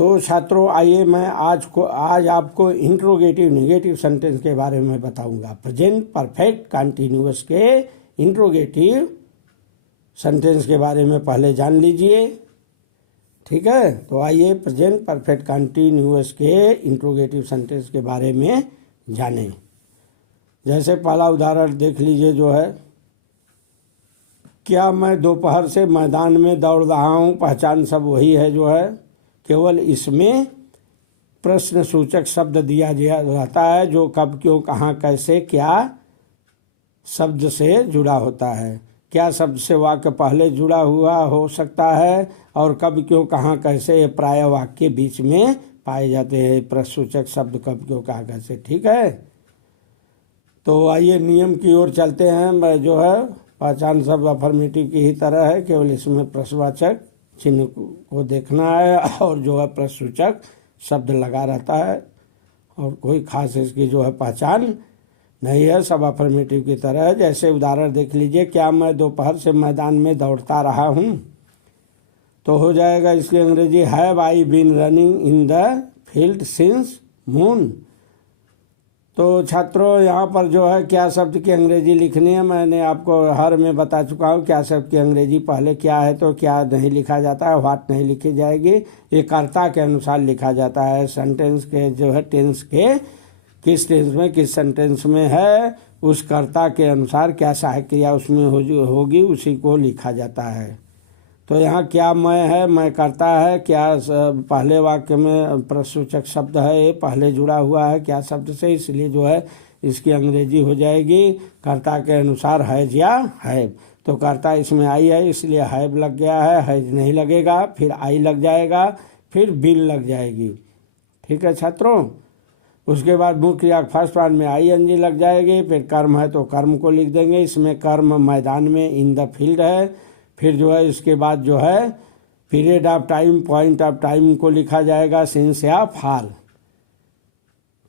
तो छात्रों आइए मैं आज आपको इंट्रोगेटिव नेगेटिव सेंटेंस के बारे में बताऊंगा। प्रेजेंट परफेक्ट कंटिन्यूअस के इंट्रोगेटिव सेंटेंस के बारे में पहले जान लीजिए, ठीक है। तो आइए प्रेजेंट परफेक्ट कंटिन्यूअस के इंट्रोगेटिव सेंटेंस के बारे में जानें। जैसे पहला उदाहरण देख लीजिए जो है, क्या मैं दोपहर से मैदान में दौड़ रहा हूँ। पहचान सब वही है जो है, केवल इसमें प्रश्न सूचक शब्द दिया रहता है जो कब क्यों कहाँ कैसे क्या शब्द से जुड़ा होता है। क्या शब्द से वाक्य पहले जुड़ा हुआ हो सकता है और कब क्यों कहाँ कैसे प्राय वाक्य के बीच में पाए जाते हैं प्रश्न सूचक शब्द कब क्यों कहाँ कैसे, ठीक है। तो आइए नियम की ओर चलते हैं। मैं जो है पहचान शब्द अफर्मेटिव की ही तरह है, केवल इसमें प्रश्नवाचक चिन्ह को देखना है और जो है प्रश्नसूचक शब्द लगा रहता है और कोई खास इसकी जो है पहचान नहीं है, सब अफर्मेटिव की तरह है। जैसे उदाहरण देख लीजिए, क्या मैं दोपहर से मैदान में दौड़ता रहा हूँ। तो हो जाएगा इसकी अंग्रेजी, have I been running in the field since moon. तो छात्रों यहाँ पर जो है क्या शब्द की अंग्रेजी लिखनी है, मैंने आपको हर में बता चुका हूँ क्या शब्द की अंग्रेजी पहले क्या है तो क्या नहीं लिखा जाता है, व्हाट नहीं लिखी जाएगी। ये कर्ता के अनुसार लिखा जाता है। सेंटेंस के जो है टेंस के किस टेंस में किस सेंटेंस में है उस कर्ता के अनुसार क्या सहायक क्रिया उसमें होगी उसी को लिखा जाता है। तो यहाँ क्या मैं है, मैं कर्ता है, क्या पहले वाक्य में प्रश्नसूचक शब्द है ये पहले जुड़ा हुआ है क्या शब्द से, इसलिए जो है इसकी अंग्रेजी हो जाएगी कर्ता के अनुसार हैज या हैव। तो कर्ता इसमें आई है इसलिए हैव लग गया है, हैज नहीं लगेगा, फिर आई लग जाएगा, फिर बिल लग जाएगी, ठीक है छात्रों। उसके बाद मुख्य क्रिया फर्स्ट पार्ट में ING लग जाएगी, फिर कर्म है तो कर्म को लिख देंगे। इसमें कर्म मैदान में इन द फील्ड है। फिर जो है इसके बाद जो है period of time point of time को लिखा जाएगा सिंस या फार।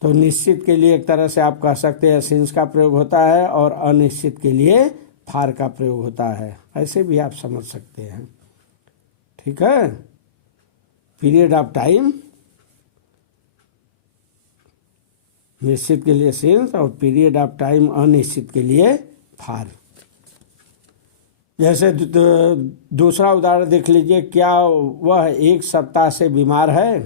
तो निश्चित के लिए एक तरह से आप कह सकते हैं सिंस का प्रयोग होता है और अनिश्चित के लिए फार का प्रयोग होता है, ऐसे भी आप समझ सकते हैं, ठीक है। पीरियड ऑफ टाइम निश्चित के लिए सिंस और पीरियड ऑफ टाइम अनिश्चित के लिए फार। जैसे दूसरा उदाहरण देख लीजिए, क्या वह एक सप्ताह से बीमार है।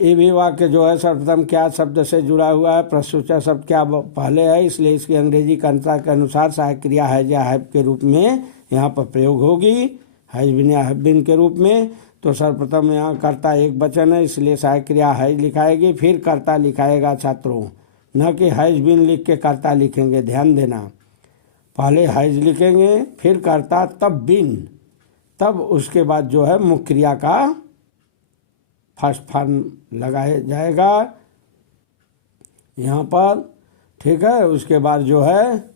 ये भी वाक्य जो है सर्वप्रथम क्या शब्द से जुड़ा हुआ है, प्रश्नसूचक शब्द क्या पहले है, इसलिए इसकी अंग्रेजी कर्ता के अनुसार सहायक क्रिया हैज या हैव के रूप में यहाँ पर प्रयोग होगी, हैज बिन या हैव बिन के रूप में। तो सर्वप्रथम यहाँ कर्ता एक वचन है इसलिए सहायक क्रिया हैज लिखाएगी, फिर कर्ता लिखाएगा छात्रों, न कि हैज बिन लिख के कर्ता लिखेंगे, ध्यान देना। पहले हैज लिखेंगे फिर कर्ता तब बिन, तब उसके बाद जो है मुख्य क्रिया का फर्स्ट फॉर्म लगाया जाएगा यहाँ पर, ठीक है। उसके बाद जो है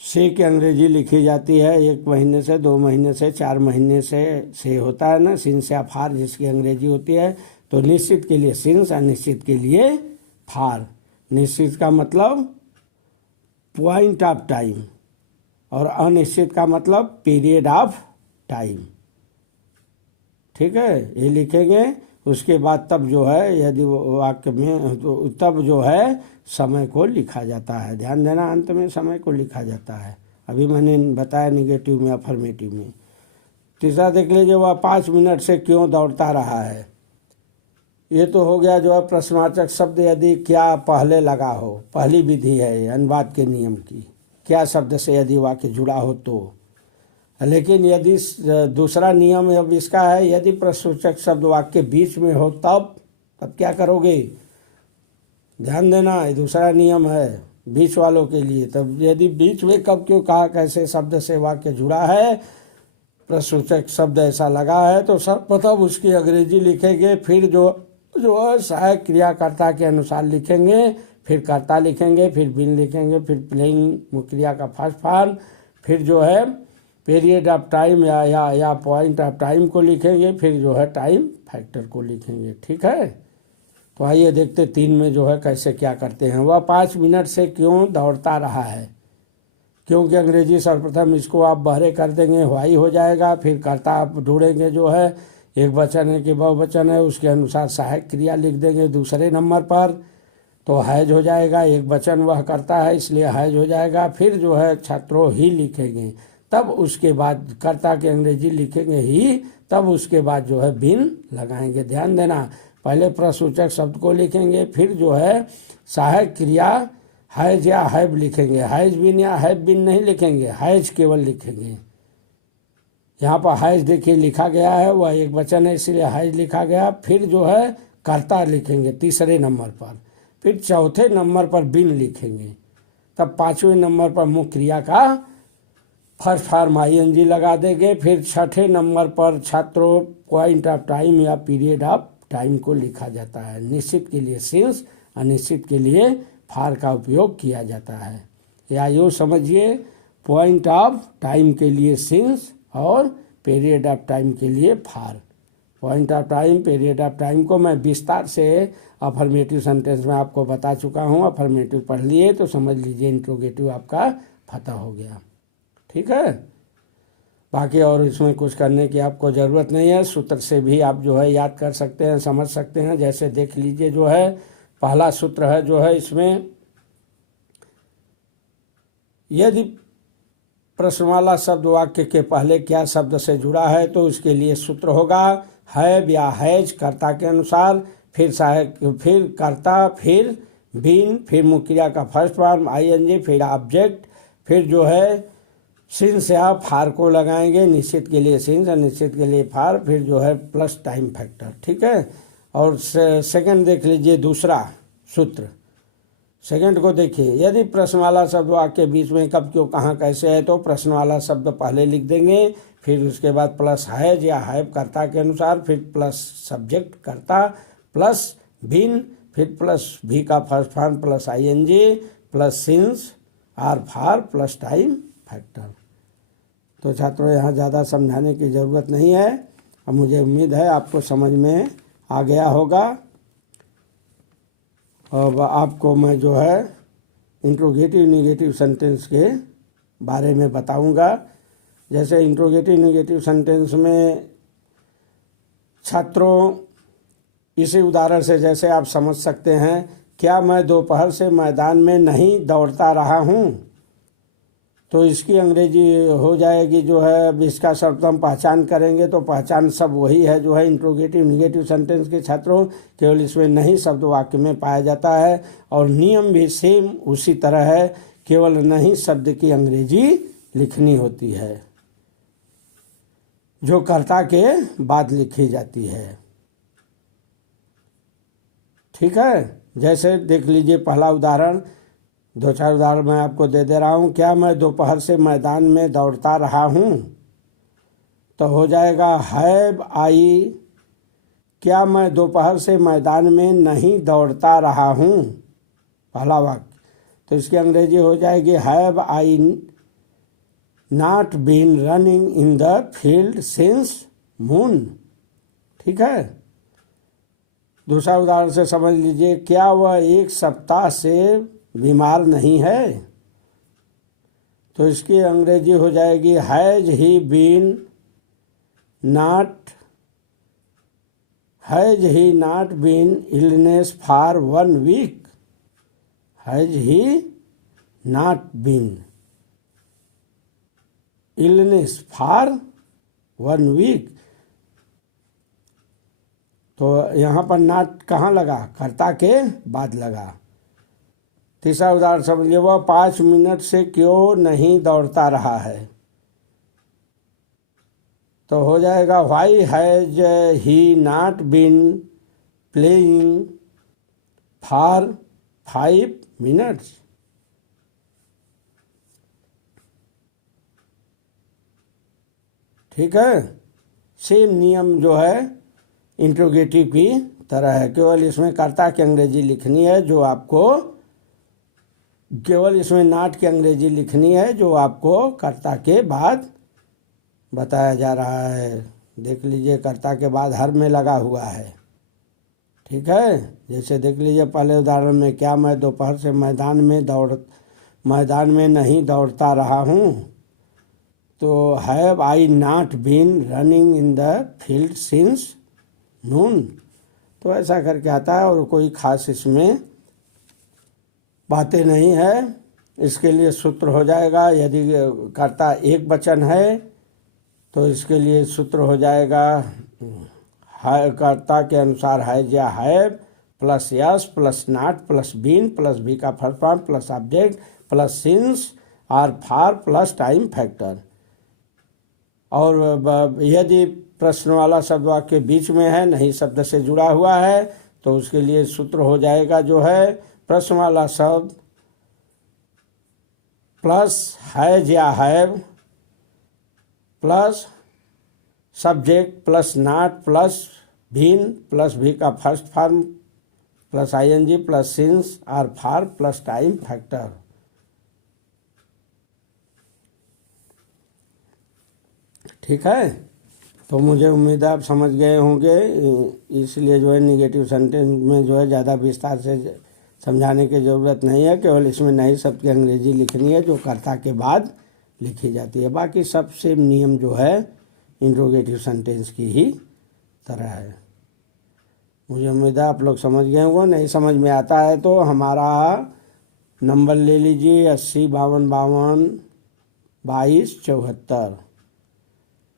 से की अंग्रेजी लिखी जाती है 1 महीने से 2 महीने से 4 महीने से होता है ना, सिंस या फार जिसकी अंग्रेजी होती है। तो निश्चित के लिए सिंस, अनिश्चित के लिए फार। निश्चित का मतलब पॉइंट ऑफ टाइम और अनिश्चित का मतलब पीरियड ऑफ टाइम, ठीक है, ये लिखेंगे। उसके बाद तब जो है यदि वाक्य में तो तब जो है समय को लिखा जाता है, ध्यान देना, अंत में समय को लिखा जाता है। अभी मैंने बताया निगेटिव में अफर्मेटिव में। तीसरा देख लीजिए, वह 5 मिनट से क्यों दौड़ता रहा है। ये तो हो गया जो है प्रश्नवाचक शब्द यदि क्या पहले लगा हो, पहली विधि है अनुवाद के नियम की, क्या शब्द से यदि वाक्य जुड़ा हो तो। लेकिन यदि दूसरा नियम अब इसका है, यदि प्रश्नसूचक शब्द वाक्य बीच में हो तब क्या करोगे, ध्यान देना, ये दूसरा नियम है बीच वालों के लिए। तब यदि बीच में कब क्यों कहा कैसे शब्द से वाक्य जुड़ा है, प्रश्नसूचक शब्द ऐसा लगा है, तो सर्वप्रथम उसकी अंग्रेजी लिखेंगे, फिर जो है सहायक क्रियाकर्ता के अनुसार लिखेंगे, फिर कर्ता लिखेंगे, फिर बिन लिखेंगे, फिर प्लेइंग मुख्य क्रिया का फर्स्ट फॉर्म, फिर जो है पीरियड ऑफ टाइम या पॉइंट ऑफ टाइम को लिखेंगे, फिर जो है टाइम फैक्टर को लिखेंगे, ठीक है। तो आइए देखते 3 में जो है कैसे क्या करते हैं। वह 5 मिनट से क्यों दौड़ता रहा है। क्योंकि अंग्रेजी सर्वप्रथम इसको आप बहरे कर देंगे व्हाई हो जाएगा। फिर कर्ता आप ढूंढेंगे जो है एक वचन है कि बहुवचन है, उसके अनुसार सहायक क्रिया लिख देंगे दूसरे नंबर पर, तो हैज हो जाएगा। एक वचन वह करता है इसलिए हैज हो जाएगा। फिर जो है छात्रों ही लिखेंगे, तब उसके बाद कर्ता के अंग्रेजी लिखेंगे ही, तब उसके बाद जो है बिन लगाएंगे। ध्यान देना, पहले प्रश्नसूचक शब्द को लिखेंगे, फिर जो है सहायक क्रिया हैज या हैव लिखेंगे। हैज बिन या हैव बिन नहीं लिखेंगे, हैज केवल लिखेंगे। यहाँ पर हैज देखिए लिखा गया है, वह एक वचन है इसलिए हैज लिखा गया। फिर जो है कर्ता लिखेंगे तीसरे नंबर पर, फिर चौथे नंबर पर बिन लिखेंगे, तब पांचवें नंबर पर मुख्य क्रिया का फर्स्ट फॉर्म आईएनजी लगा देंगे। फिर छठे नंबर पर छात्रों पॉइंट ऑफ टाइम या पीरियड ऑफ टाइम को लिखा जाता है। निश्चित के लिए सिंस, अनिश्चित के लिए फार का उपयोग किया जाता है। या यूँ समझिए, पॉइंट ऑफ टाइम के लिए सिंस और पीरियड ऑफ टाइम के लिए फार। Point of time, period of time को मैं विस्तार से अफर्मेटिव सेंटेंस में आपको बता चुका हूँ। अफर्मेटिव पढ़ लिए तो समझ लीजिए इंट्रोगेटिव आपका फतह हो गया। ठीक है, बाकी और इसमें कुछ करने की आपको ज़रूरत नहीं है। सूत्र से भी आप जो है याद कर सकते हैं, समझ सकते हैं। जैसे देख लीजिए जो है पहला सूत्र है जो है इसमें, यदि प्रश्नवाला शब्द वाक्य के पहले क्या शब्द से जुड़ा है तो उसके लिए सूत्र होगा हैव या हैज कर्ता के अनुसार, फिर सहायक, फिर कर्ता, फिर बीन, फिर मुख्य क्रिया का फर्स्ट फॉर्म आईएनजी, फिर ऑब्जेक्ट, फिर जो है सिंस या फार को लगाएंगे। निश्चित के लिए सिंस, अनिश्चित के लिए फार, फिर जो है प्लस टाइम फैक्टर। ठीक है, और सेकंड देख लीजिए दूसरा सूत्र। सेकंड को देखिए, यदि प्रश्न वाला शब्द वाक्य के बीच में कब, क्यों, कहाँ, कैसे है तो प्रश्न वाला शब्द पहले लिख देंगे, फिर उसके बाद प्लस हैज या हैव कर्ता के अनुसार, फिर प्लस सब्जेक्ट कर्ता, प्लस बिन, फिर प्लस भी का first form plus ING, plus since or for, plus time factor. तो छात्रों यहाँ ज़्यादा समझाने की ज़रूरत नहीं है। अब मुझे उम्मीद है आपको समझ में आ गया होगा। अब आपको मैं जो है इंट्रोगेटिव नेगेटिव सेंटेंस के बारे में बताऊंगा। जैसे इंट्रोगेटिव नेगेटिव सेंटेंस में छात्रों इसी उदाहरण से जैसे आप समझ सकते हैं, क्या मैं दोपहर से मैदान में नहीं दौड़ता रहा हूँ, तो इसकी अंग्रेजी हो जाएगी जो है, अब इसका शब्द हम पहचान करेंगे तो पहचान सब वही है जो है इंट्रोगेटिव नेगेटिव सेंटेंस के छात्रों, केवल इसमें नहीं शब्द वाक्य में पाया जाता है। और नियम भी सेम उसी तरह है, केवल नहीं शब्द की अंग्रेजी लिखनी होती है जो कर्ता के बाद लिखी जाती है। ठीक है, जैसे देख लीजिए पहला उदाहरण, दो चार उदाहरण मैं आपको दे रहा हूँ। क्या मैं दोपहर से मैदान में दौड़ता रहा हूँ, तो हो जाएगा हैव आई, क्या मैं दोपहर से मैदान में नहीं दौड़ता रहा हूँ, पहला वाक्य। तो इसकी अंग्रेजी हो जाएगी have I not been running in the field since moon. ठीक है, दूसरा उदाहरण से समझ लीजिए, क्या वह एक सप्ताह से बीमार नहीं है, तो इसकी अंग्रेजी हो जाएगी has he been not been illness for 1 week, has he not been illness for 1 week. तो यहाँ पर नॉट कहाँ लगा, कर्ता के बाद लगा। तीसरा उदाहरण समझिए, वह 5 मिनट से क्यों नहीं दौड़ता रहा है, तो हो जाएगा why has he not been playing for 5 minutes. ठीक है, सेम नियम जो है इंट्रोगेटिव की तरह है, केवल इसमें कर्ता की अंग्रेजी लिखनी है जो आपको, केवल इसमें नॉट की अंग्रेजी लिखनी है जो आपको कर्ता के बाद बताया जा रहा है। देख लीजिए कर्ता के बाद हर में लगा हुआ है। ठीक है, जैसे देख लीजिए पहले उदाहरण में, क्या मैं दोपहर से मैदान में नहीं दौड़ता रहा हूँ, तो have I not been running in the field since noon. तो ऐसा करके आता है और कोई खास इसमें बातें नहीं है। इसके लिए सूत्र हो जाएगा, यदि कर्ता एक वचन है तो इसके लिए सूत्र हो जाएगा कर्ता के अनुसार हैज या have plus S plus not plus been plus V का first form plus object plus since और फॉर प्लस टाइम फैक्टर। और यदि प्रश्न वाला शब्द वाक्य बीच में है, नहीं शब्द से जुड़ा हुआ है, तो उसके लिए सूत्र हो जाएगा जो है प्रश्न वाला शब्द प्लस हैज या have plus subject plus not plus been plus V का first form plus ING plus since और फॉर प्लस टाइम फैक्टर। ठीक है, तो मुझे उम्मीद है आप समझ गए होंगे। इसलिए जो है निगेटिव सेंटेंस में जो है ज़्यादा विस्तार से समझाने की ज़रूरत नहीं है, केवल इसमें नई शब्द की अंग्रेजी लिखनी है जो कर्ता के बाद लिखी जाती है। बाकी सब सेम नियम जो है इंट्रोगेटिव सेंटेंस की ही तरह है। मुझे उम्मीद है आप लोग समझ गए होंगे। नहीं समझ में आता है तो हमारा नंबर ले लीजिए 80 52 52 22 74।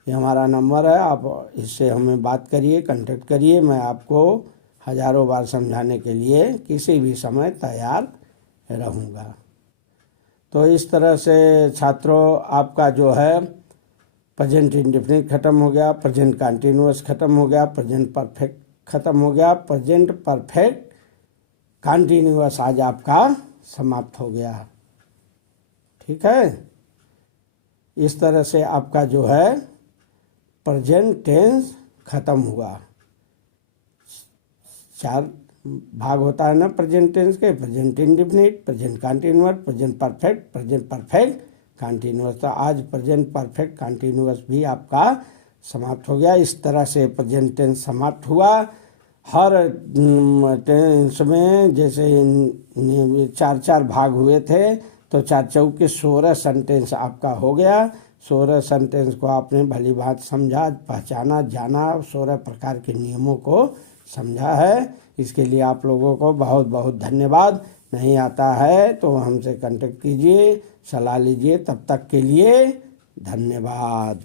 ये हमारा नंबर है, आप इससे हमें बात करिए, कांटेक्ट करिए। मैं आपको हजारों बार समझाने के लिए किसी भी समय तैयार रहूँगा। तो इस तरह से छात्रों आपका जो है प्रेजेंट इंडेफिनिट खत्म हो गया, प्रेजेंट कंटिन्यूअस खत्म हो गया, प्रेजेंट परफेक्ट खत्म हो गया, प्रेजेंट परफेक्ट कंटिन्यूअस आज आपका समाप्त हो गया। ठीक है, इस तरह से आपका जो है प्रेजेंट टेंस खत्म हुआ। 4 भाग होता है ना प्रेजेंट टेंस के, present indefinite, present continuous, present perfect continuous. तो आज प्रेजेंट परफेक्ट कंटिन्यूअस भी आपका समाप्त हो गया। इस तरह से प्रेजेंट टेंस समाप्त हुआ। हर टेंस में जैसे 4 भाग हुए थे, तो 4 चौके 16 सेंटेंस आपका हो गया। 16 सेंटेंस को आपने भली बात समझा, पहचाना, जाना, 16 प्रकार के नियमों को समझा है। इसके लिए आप लोगों को बहुत बहुत धन्यवाद। नहीं आता है तो हमसे कांटेक्ट कीजिए, सलाह लीजिए। तब तक के लिए धन्यवाद।